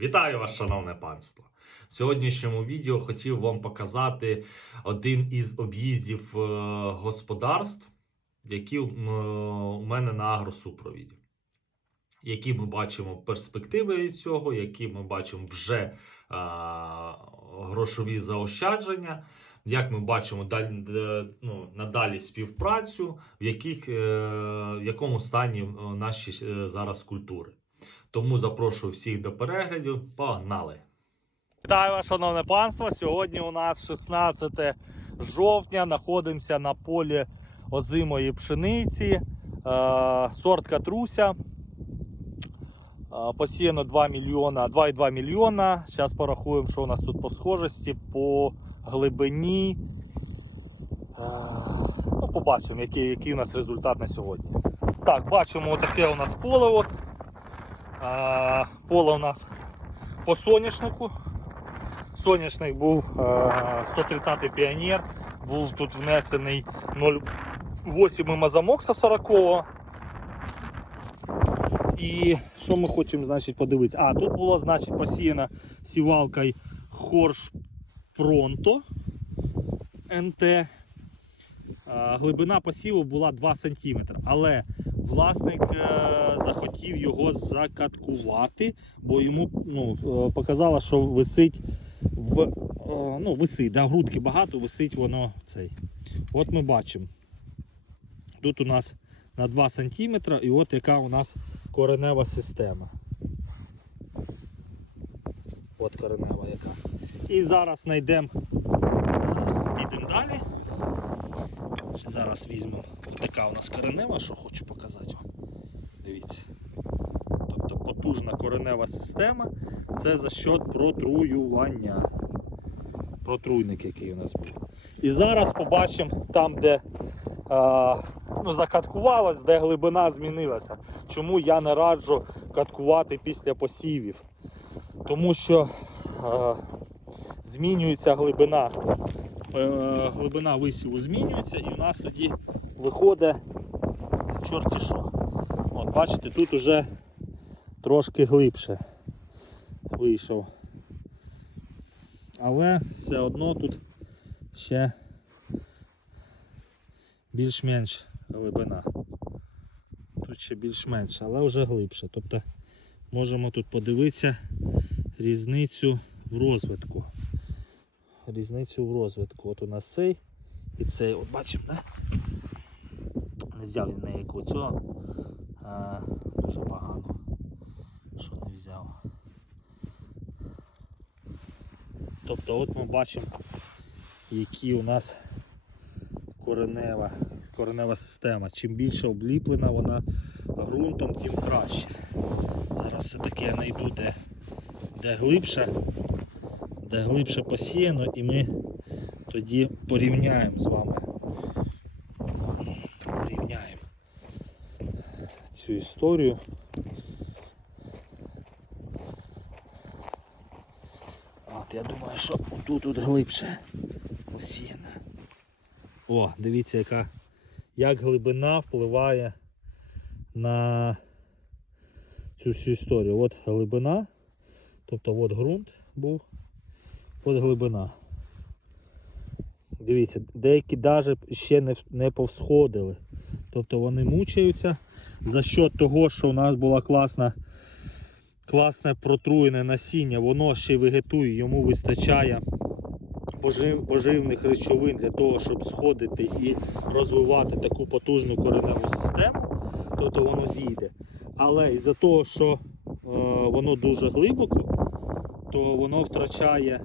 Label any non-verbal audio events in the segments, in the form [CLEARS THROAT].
Вітаю вас, шановне панство! В сьогоднішньому відео хотів вам показати один із об'їздів е, господарств, які у мене на агросупровіді. Які ми бачимо перспективи від цього, які ми бачимо вже а, грошові заощадження, як ми бачимо далі, ну, надалі співпрацю, в, яких, е, в якому стані е, наші е, зараз культури. Тому запрошую всіх до перегляду. Погнали! Вітаю вас, шановне панство. Сьогодні у нас 16 жовтня. Знаходимося на полі озимої пшениці. Е, сорт Катруся. Е, посіяно 2 мільйона, 2,2 мільйона. Зараз порахуємо, що у нас тут по схожості, по глибині. Е, ну, побачимо, який, який у нас результат на сьогодні. Так, бачимо, таке у нас поле. Поле у нас по соняшнику. Соняшник був е, 130-й піонер, був тут внесений 0,8 мазамокса 40 І що ми хочемо значить, подивитися? А, тут було значить, посіяно сівалкою Хорш Пронто НТ. Глибина посіву була 2 см, але власник е, захотів його закаткувати, бо йому ну, е, показало, що висить в е, ну, висить, да, грудки багато, висить воно цей. От ми бачимо. Тут у нас на 2 см і от яка у нас коренева система. От коренева яка. І зараз знайдемо, підемо далі. Зараз візьмемо така у нас коренева, що хочу показати вам. Дивіться. Тобто потужна коренева система це за счет протруювання. Протруйник, який у нас був. І зараз побачимо там, де а, ну, закаткувалось, де глибина змінилася. Чому я не раджу каткувати після посівів? Тому що а, змінюється глибина. Е, глибина висіву змінюється, і у нас тоді виходить чорті що. От, бачите, тут уже трошки глибше вийшов. Але все одно тут ще більш-менш глибина. Тут ще більш-менш, але вже глибше. Тобто можемо тут подивитися різницю в розвитку. Різницю в розвитку. От у нас цей і цей. От бачимо, да? Не взяв він яку цього. А, дуже погано. Що не взяв. Тобто от ми бачимо, які у нас коренева, коренева система. Чим більше обліплена вона ґрунтом, тим краще. Зараз все-таки я знайду, де, де глибше, де глибше посіяно, і ми тоді порівняємо з вами. Порівняємо цю історію. От, я думаю, що тут тут глибше посіяна. О, дивіться, яка, як глибина впливає на цю всю історію. От глибина, тобто от ґрунт був, от глибина. Дивіться, деякі навіть ще не, не повсходили. Тобто вони мучаються за счет того, що у нас була класна класне протруєне насіння, воно ще вегетує, йому вистачає пожив, поживних речовин для того, щоб сходити і розвивати таку потужну кореневу систему, тобто воно зійде. Але із-за того, що е, воно дуже глибоко, то воно втрачає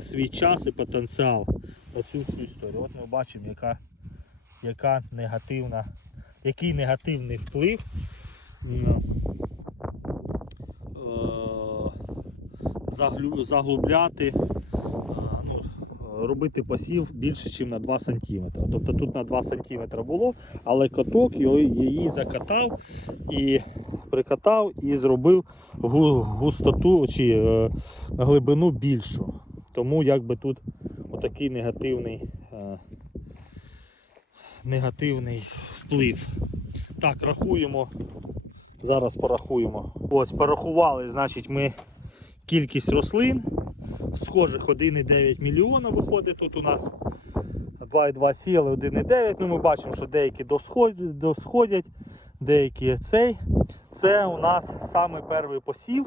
свій час і потенціал на цю всю історію. От ми бачимо, яка, яка негативна, який негативний вплив. е, заглубляти, е, ну, е, робити посів більше, ніж на 2 см. Тобто тут на 2 см було, але каток її закатав і прикатав і зробив густоту чи е, глибину більшу. Тому якби тут отакий негативний, е, негативний вплив. Так, рахуємо Зараз порахуємо. Ось порахували, значить, ми кількість рослин. Схожих 1,9 мільйона виходить тут у нас. 2,2 сіяли, 1,9. Ну, ми бачимо, що деякі досходять, деякі цей. Це у нас саме перший посів.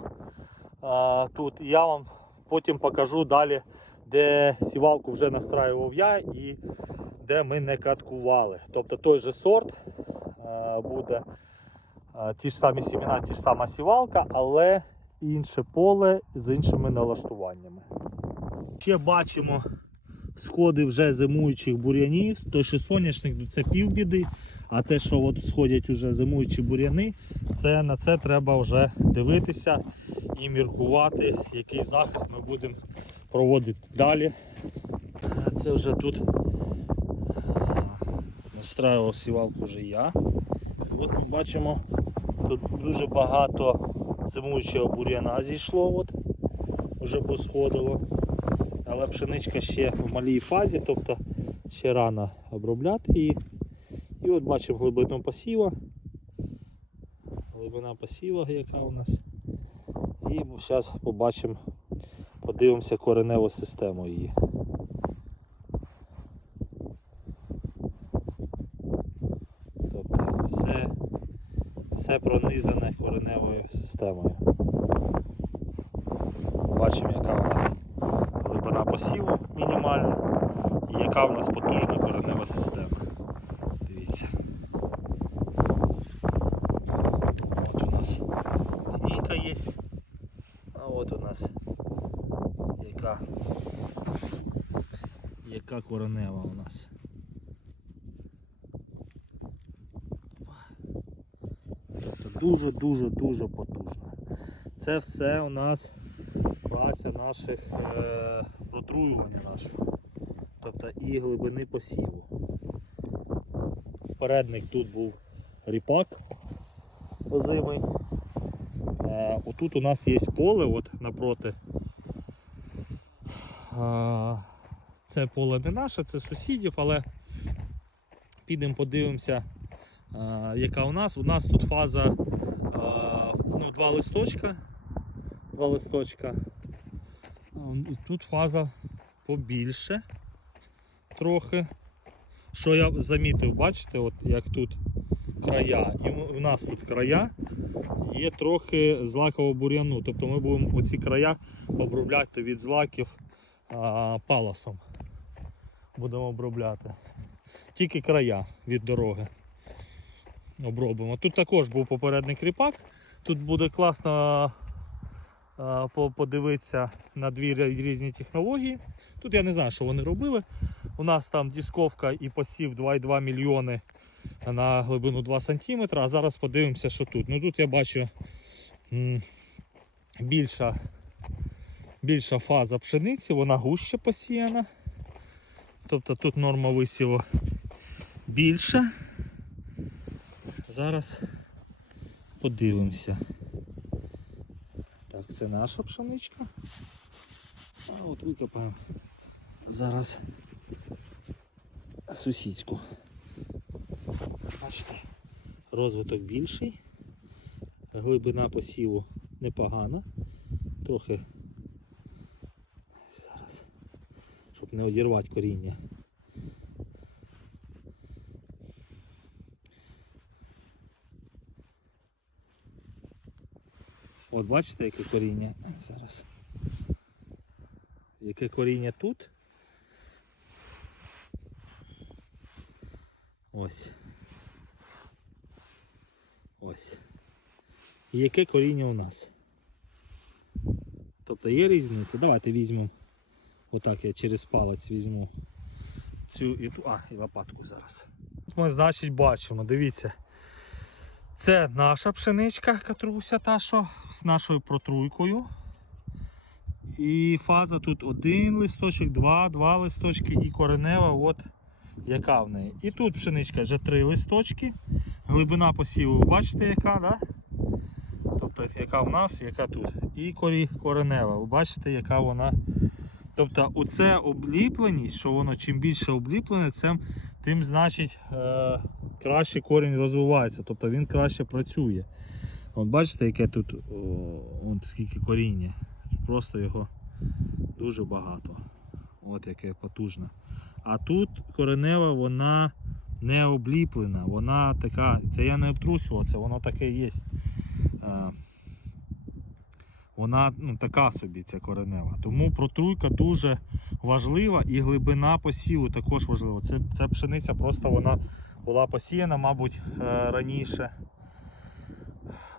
А, тут я вам потім покажу далі, де сівалку вже настраював я і де ми не каткували. Тобто той же сорт буде ті ж самі сімена, ті ж сама сівалка, але інше поле з іншими налаштуваннями. Ще бачимо сходи вже зимуючих бур'янів. Той, що соняшник, ну, це півбіди, а те, що от сходять вже зимуючі бур'яни, це на це треба вже дивитися і міркувати, який захист ми будемо проводити далі. Це вже тут настраював сівалку вже я. От ми бачимо, тут дуже багато зимуючого бур'яна зійшло, от, вже посходило. Але пшеничка ще в малій фазі, тобто ще рано обробляти її. І от бачимо глибину посіва. Глибина посіва, яка у нас. І зараз побачимо, подивимося кореневу систему її. Тобто все, все пронизане кореневою системою. Бачимо, яка у нас глибина посіву мінімальна нас потужна коренева система. Дивіться. От у нас лінійка є. А от у нас яка, яка коренева у нас. Дуже-дуже-дуже потужна. Це все у нас праця наших е, протруювання нашого. Тобто і глибини посіву. Передник тут був ріпак озимий. Е, отут у нас є поле от напроти. Е, це поле не наше, це сусідів, але підемо подивимося, е, яка у нас. У нас тут фаза ну, два листочка. Два листочка. Тут фаза побільше трохи. Що я замітив, бачите, от як тут края. І у нас тут края є трохи злакового бур'яну. Тобто ми будемо оці края обробляти від злаків а, паласом. Будемо обробляти. Тільки края від дороги. Обробимо. Тут також був попередній кріпак. Тут буде класно подивитися на дві різні технології. Тут я не знаю, що вони робили. У нас там дисковка і посів 2,2 мільйони на глибину 2 см, а зараз подивимося, що тут. Ну тут я бачу більша, більша фаза пшениці, вона гуще посіяна. Тобто тут норма висіву більша. Зараз подивимося. Так, це наша пшеничка. А от викопаємо зараз сусідську. Бачите, розвиток більший, глибина посіву непогана. Трохи зараз, щоб не одірвати коріння. От бачите, яке коріння зараз. Яке коріння тут? Ось. Ось. І яке коріння у нас? Тобто є різниця. Давайте візьмемо. Отак я через палець візьму цю і ту. А, і лопатку зараз. Ми, значить, бачимо, дивіться. Це наша пшеничка, катруся та що з нашою протруйкою. І фаза тут один листочок, два, два листочки і коренева, от яка в неї. І тут пшеничка вже три листочки. Глибина посіву, бачите, яка, да? Тобто, яка в нас, яка тут. І корі, коренева. Ви бачите, яка вона. Тобто, оце обліпленість, що воно чим більше обліплене, цим, тим значить е, краще корінь розвивається, тобто він краще працює. От бачите, яке тут о, от скільки коріння. просто його дуже багато. От яке потужне. А тут коренева, вона не обліплена, вона така, це я не обтрусював, це воно таке є. Е, Вона ну, така собі, ця коренева. Тому протруйка дуже важлива і глибина посіву також важлива. Це, ця пшениця просто вона була посіяна, мабуть, е, раніше.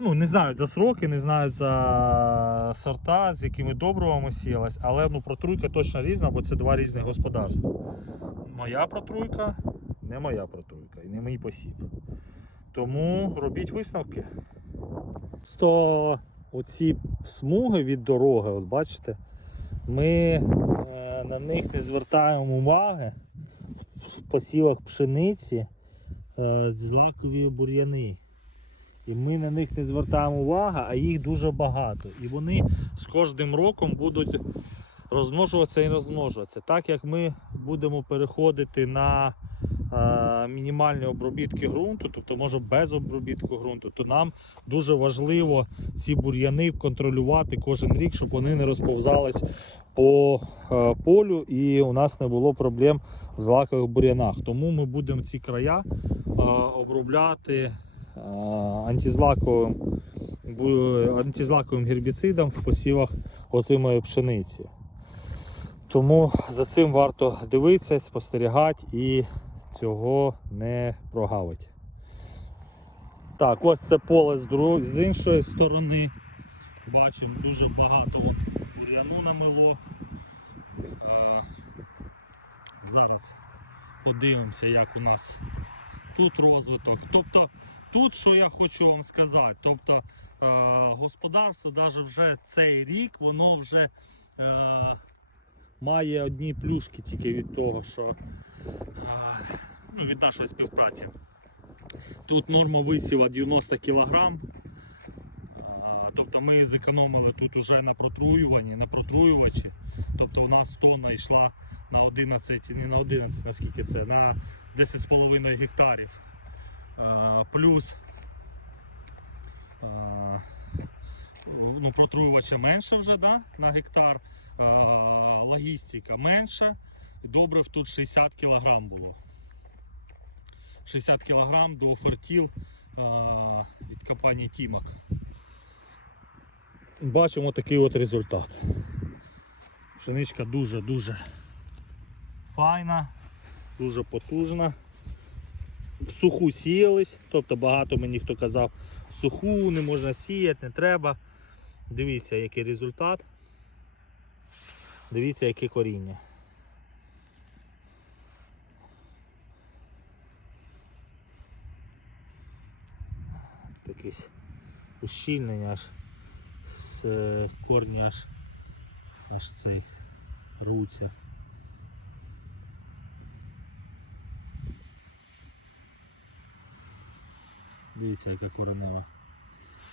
Ну, не знають за сроки, не знають за сорта, з якими добривами сіялась, але ну, протруйка точно різна, бо це два різних господарства. Моя протруйка не моя протруйка і не мій посів. Тому робіть висновки. То оці смуги від дороги, от бачите, ми е, на них не звертаємо уваги в посівах пшениці е, злакові бур'яни. І ми на них не звертаємо уваги, а їх дуже багато. І вони з кожним роком будуть розмножуватися і розмножуватися. Так як ми будемо переходити на е, мінімальні обробітки ґрунту, тобто може без обробітку ґрунту, то нам дуже важливо ці бур'яни контролювати кожен рік, щоб вони не розповзались по е, полю і у нас не було проблем в злакових бур'янах. Тому ми будемо ці края е, обробляти антизлаковим, антизлаковим гербіцидом в посівах озимої пшениці. Тому за цим варто дивитися, спостерігати і цього не прогавити. Так, ось це поле з, іншої сторони. Бачимо дуже багато бур'яну намело. А, зараз подивимося, як у нас тут розвиток. Тобто, тут що я хочу вам сказати, тобто е, господарство навіть вже цей рік, воно вже е, має одні плюшки тільки від того, що е, ну, від нашої співпраці. Тут норма висіва 90 кг. Тобто ми зекономили тут уже на протруюванні, на протруювачі. Тобто у нас тонна йшла на 11, не на 11, наскільки це, на 10,5 гектарів. Плюс ну, протруювача менше вже да, на гектар, логістика менша. Добрив тут 60 кг було. 60 кг до фортіл від компанії Тімак. Бачимо такий от результат. Пшеничка дуже-дуже файна, дуже потужна. В суху сіялись, тобто багато мені хто казав, суху не можна сіяти, не треба. Дивіться, який результат. Дивіться, яке коріння. Якесь ущільнення аж з е, корня аж, аж цей руться. Дивіться, яка коренева.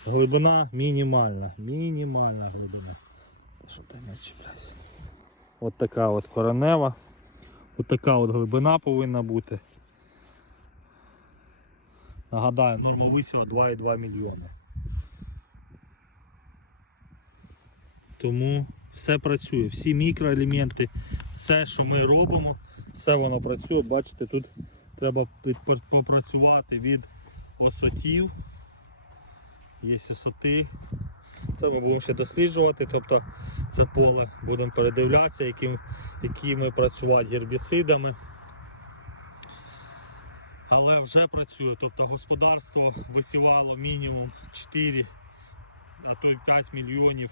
Глибина мінімальна, мінімальна глибина. Що ти не чіпляйся. От така от коренева. От така от глибина повинна бути. Нагадаю, норма висіла 2,2 мільйона. Тому все працює, всі мікроелементи, все, що ми робимо, все воно працює. Бачите, тут треба попрацювати від осотів. Є осоти. Це ми будемо ще досліджувати, тобто це поле будемо передивлятися, яким, якими працювати гербіцидами. Але вже працює, тобто господарство висівало мінімум 4, а то й 5 мільйонів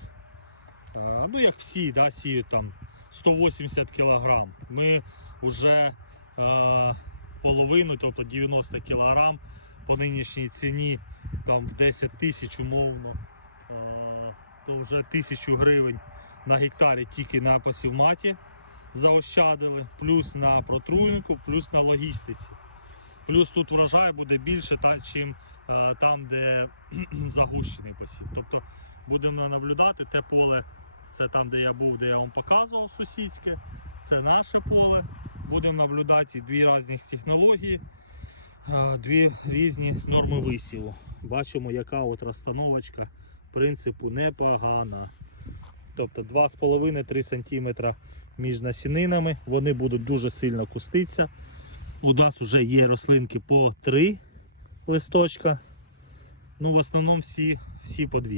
Ну, як всі, да, сіють там 180 кг. Ми вже е, половину, тобто 90 кг по нинішній ціні там в 10 тисяч умовно, то вже тисячу гривень на гектарі тільки на посівматі заощадили, плюс на протруйнику, плюс на логістиці. Плюс тут врожай буде більше, та, чим е, там, де [CLEARS THROAT] загущений посів. Тобто будемо наблюдати те поле. Це там, де я був, де я вам показував сусідське. Це наше поле. Будемо наблюдати дві різні технології, дві різні норми висіву. Бачимо, яка от розстановочка принципу непогана. тобто 2,5-3 см між насінинами. Вони будуть дуже сильно куститися. У нас вже є рослинки по 3 листочка. Ну, в основному всі, всі по 2.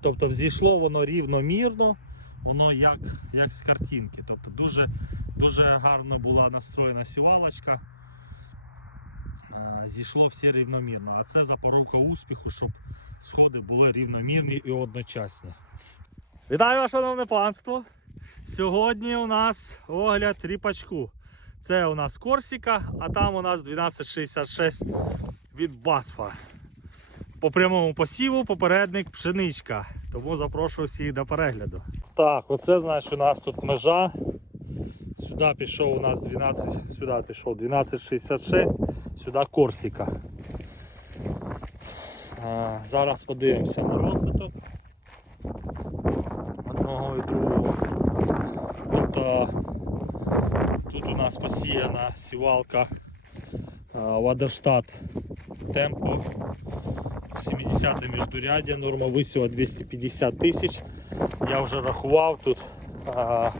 Тобто взійшло воно рівномірно, воно як, як з картинки. Тобто дуже, дуже гарно була настроєна сівалочка. Е, Зійшло все рівномірно. А це запорука успіху, щоб сходи були рівномірні і одночасні. Вітаю вас, шановне панство! Сьогодні у нас огляд ріпачку. Це у нас Корсіка, а там у нас 1266 від Басфа. По прямому посіву попередник пшеничка. Тому запрошую всіх до перегляду. Так, оце значить у нас тут межа. Сюди пішов у нас 12, сюди пішов 1266, сюди Корсіка. Зараз подивимося на розвиток одного і другого. Тобто тут у нас посіяна сівалка Вадерштат Темпо 70 міждуряддя, норма висіва 250 тисяч. Я вже рахував тут а,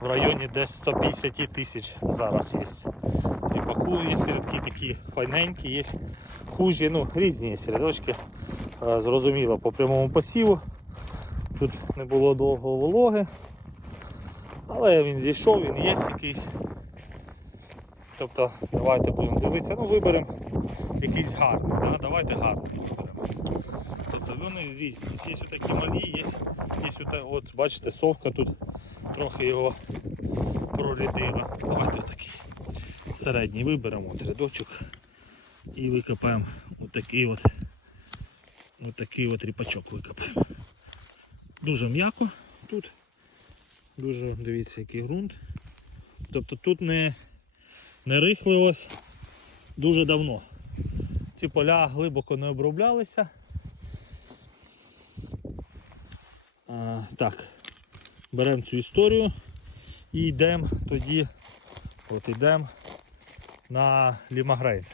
в районі десь 150 тисяч зараз є. Ріпаку є середки такі файненькі, є хужі, ну різні є середочки. Зрозуміло, по прямому посіву. Тут не було довго вологи, але він зійшов, він є якийсь. Тобто давайте будемо дивитися, ну виберемо якийсь гарний, да? давайте гарний виберемо. Тобто вони різні. Є такі малі, є, є ота- от бачите, совка тут трохи його прорядила. Давайте такий середній виберемо от рядочок і викопаємо отакий от, отакий от ріпачок викопаємо. Дуже м'яко тут. Дуже дивіться, який ґрунт. Тобто тут не, не рихли ось дуже давно. Ці поля глибоко не оброблялися. А, так, беремо цю історію і йдемо тоді, от йдемо на Лімагрейн.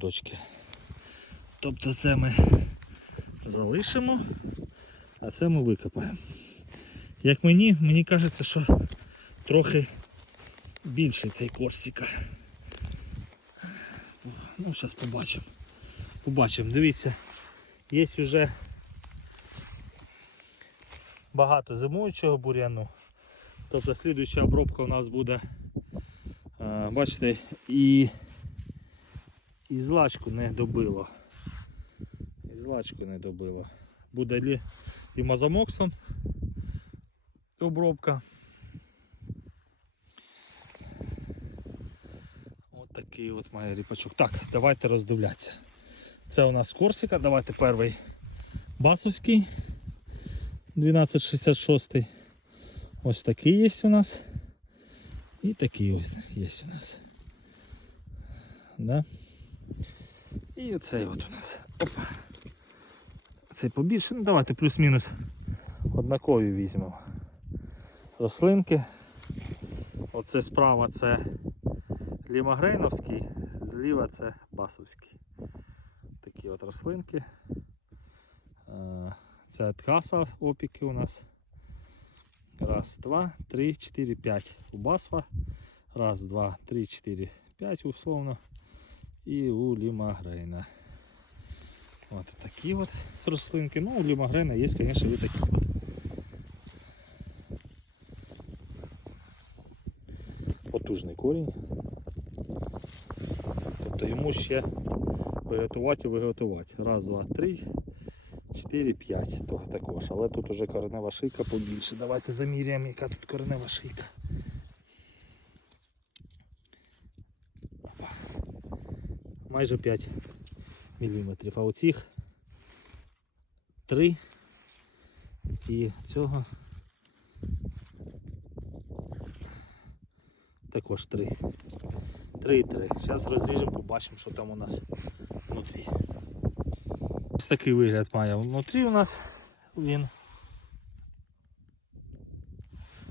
Точки. Тобто це ми залишимо, а це ми викопаємо. Як мені, мені кажеться, що трохи більше цей корсика. Ну, зараз побачимо. Побачимо. Дивіться, є вже багато зимуючого бур'яну. Тобто слідуюча обробка у нас буде, е, бачите, і, і злачку не добило. І злачку не добило. Буде лі, і мазомоксом обробка. От такий от має ріпачок. Так, давайте роздивлятися. Це у нас Корсика. Давайте перший басовський 1266. Ось такий є у нас. І такий ось є у нас. Да? І оцей от у нас. Опа. Цей побільше. Ну давайте плюс-мінус однакові візьмемо. Рослинки. Оце справа це лімагрейновський, зліва це басовський. Такі от рослинки. Це ткаса опіки у нас. Раз, два, три, чотири, п'ять у басфа. Раз, два, три, чотири, п'ять условно. І у лімагрейна. От такі от рослинки. Ну, у лімагрейна є, звісно, і такі от. Потужний корінь. Тобто йому ще виготувати і виготувати. Раз, два, три, чотири, п'ять. Того також. Але тут уже коренева шийка побільше. Давайте заміряємо, яка тут коренева шийка. Майже 5 мм. А оцих 3 і цього також 3. 3 і 3. Зараз розріжемо, побачимо, що там у нас внутрі. Ось такий вигляд має внутрі у нас він.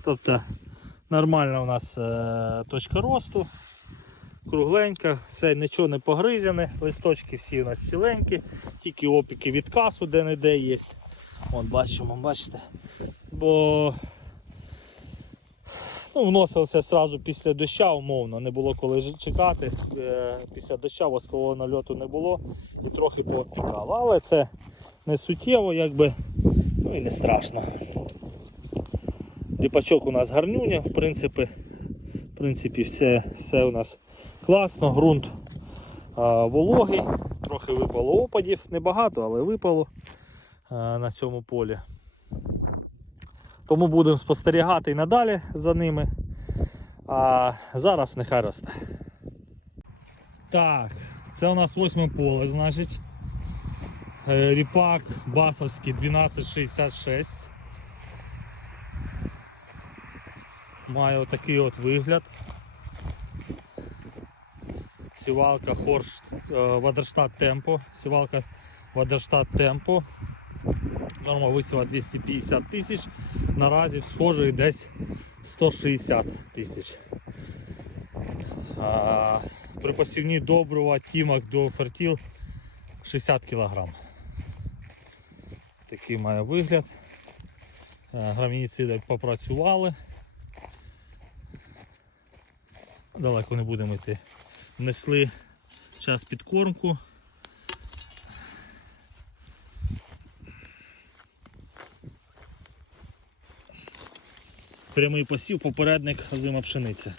Тобто Нормальна у нас е, точка росту. Кругленька, все нічого не погризяне, листочки всі у нас ціленькі, тільки опіки від касу де-не-де є. Вон бачимо, бачите. Бо ну, вносилося одразу після доща, умовно, не було коли чекати. Е, Після доща воскового нальоту не було і трохи поопікало. Але це не суттєво, якби, ну і не страшно. Ріпачок у нас гарнюня, в принципі, в принципі все, все у нас класно, ґрунт а, вологий, трохи випало опадів, небагато, але випало а, на цьому полі. Тому будемо спостерігати і надалі за ними. А зараз нехай росте. Так, це у нас восьме поле, значить. Е, Ріпак Басовський 1266. Має отакий от вигляд. Сівалка Хорш е, Вадерштат Темпо. Сівалка Вадерштат Темпо. Норма висіла 250 тисяч. Наразі схожий десь 160 тисяч. При посівній добрива тімок до фертіл 60 кг. Такий має вигляд. Е, Грамініциди попрацювали. Далеко не будемо йти. Внесли час підкормку. Прямий посів, попередник озима пшениця.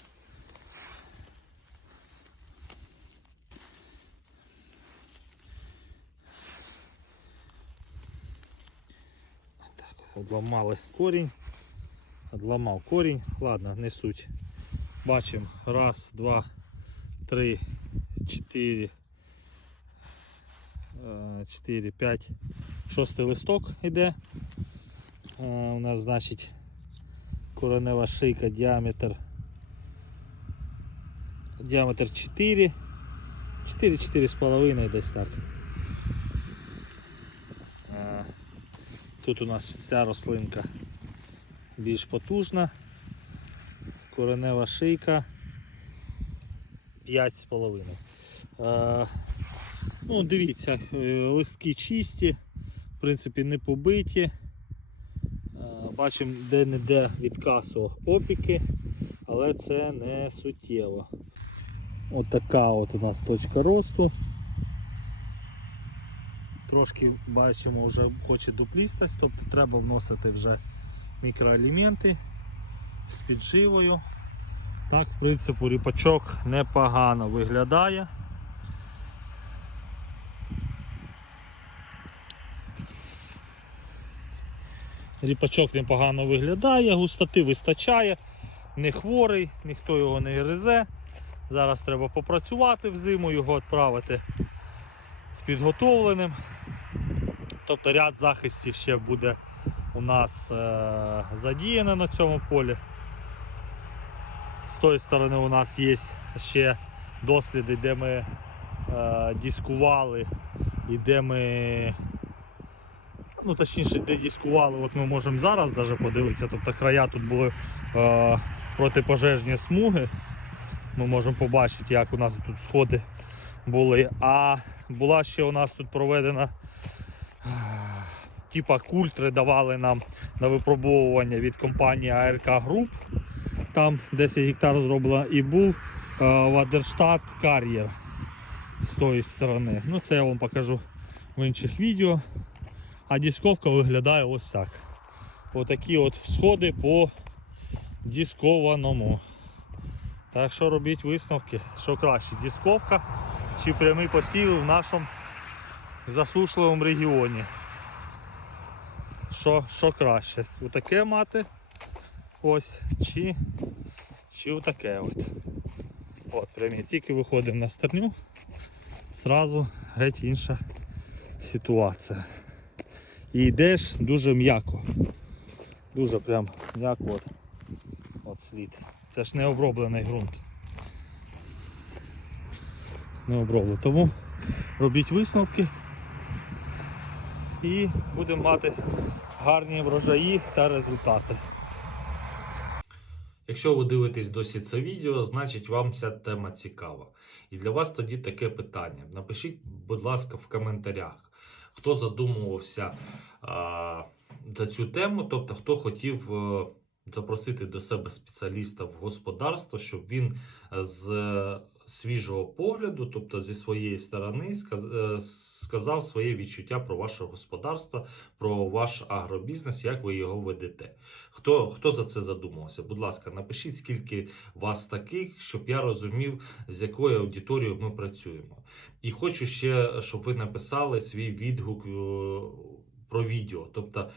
Одламали корінь. Одламав корінь. Ладно, не суть. Бачимо. Раз, два, три, чотири. е, Чотири, п'ять. Шостий листок йде. Е, У нас, значить, коренева шийка, діаметр. Діаметр 4. 4-4,5 десь. Е, Тут у нас ця рослинка більш потужна. Коренева шийка 5,5. Е, Ну, дивіться, е, листки чисті, в принципі, не побиті. Бачимо де-не-де від касу опіки, але це не суттєво. От от у нас точка росту. Трошки бачимо, вже хоче дуплістость, тобто треба вносити вже мікроелементи з підживою. Так, в принципі, ріпачок непогано виглядає. Ріпачок непогано виглядає, густоти вистачає, не хворий, ніхто його не гризе. Зараз треба попрацювати взиму, його відправити підготовленим. Тобто ряд захистів ще буде у нас е- задіяно на цьому полі. З тої сторони у нас є ще досліди, де ми е, дискували і де ми, ну точніше, де дискували, от ми можемо зараз даже подивитися. Тобто края тут були е, протипожежні смуги. Ми можемо побачити, як у нас тут сходи були. А була ще у нас тут проведена типа культри давали нам на випробовування від компанії АРК Group. Там 10 гектар зроблено і був е, Вадерштат кар'єр з тої сторони. Ну це я вам покажу в інших відео. А дисковка виглядає ось так. Отакі от сходи по дискованому. Так що робіть висновки, що краще, дисковка чи прямий посів в нашому засушливому регіоні. Що, що краще? Отаке мати ось чи, чи отаке от. От прямі. Тільки виходимо на стерню, зразу геть інша ситуація. І йдеш дуже м'яко. Дуже прям м'яко от, от слід. Це ж не оброблений ґрунт. Не оброблений. Тому робіть висновки і будемо мати гарні врожаї та результати. Якщо ви дивитесь досі це відео, значить вам ця тема цікава. І для вас тоді таке питання. Напишіть, будь ласка, в коментарях, хто задумувався а, за цю тему, тобто хто хотів е, запросити до себе спеціаліста в господарство, щоб він е, з свіжого погляду, тобто зі своєї сторони, е, сказав своє відчуття про ваше господарство, про ваш агробізнес, як ви його ведете. Хто, хто за це задумався? Будь ласка, напишіть, скільки вас таких, щоб я розумів, з якою аудиторією ми працюємо. І хочу ще, щоб ви написали свій відгук е, про відео. Тобто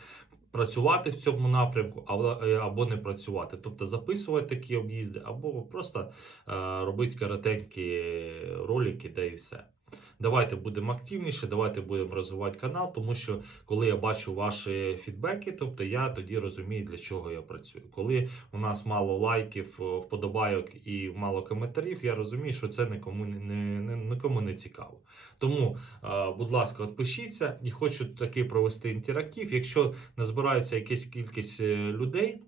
працювати в цьому напрямку, або, е, не працювати. Тобто записувати такі об'їзди, або просто е, робити коротенькі ролики, та і все. Давайте будемо активніше, давайте будемо розвивати канал, тому що коли я бачу ваші фідбеки, тобто я тоді розумію, для чого я працюю. Коли у нас мало лайків, вподобайок і мало коментарів, я розумію, що це нікому не, нікому не цікаво. Тому, будь ласка, відпишіться і хочу таки провести інтерактив. Якщо назбирається якась кількість е, людей.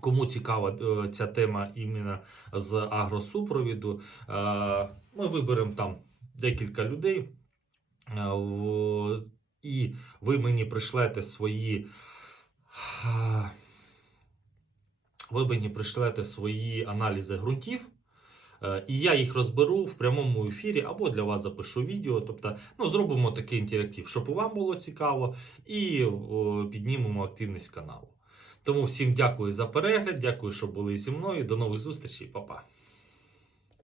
Кому цікава е, ця тема іменно з агросупровіду, е, ми виберемо там декілька людей, е, і ви мені пришлете свої. Ви мені пришлете свої аналізи ґрунтів. Е, І я їх розберу в прямому ефірі або для вас запишу відео. Тобто, ну, зробимо такий інтерактив, щоб вам було цікаво, і піднімемо активність каналу. Тому всім дякую за перегляд, дякую, що були зі мною. До нових зустрічей, Па-па.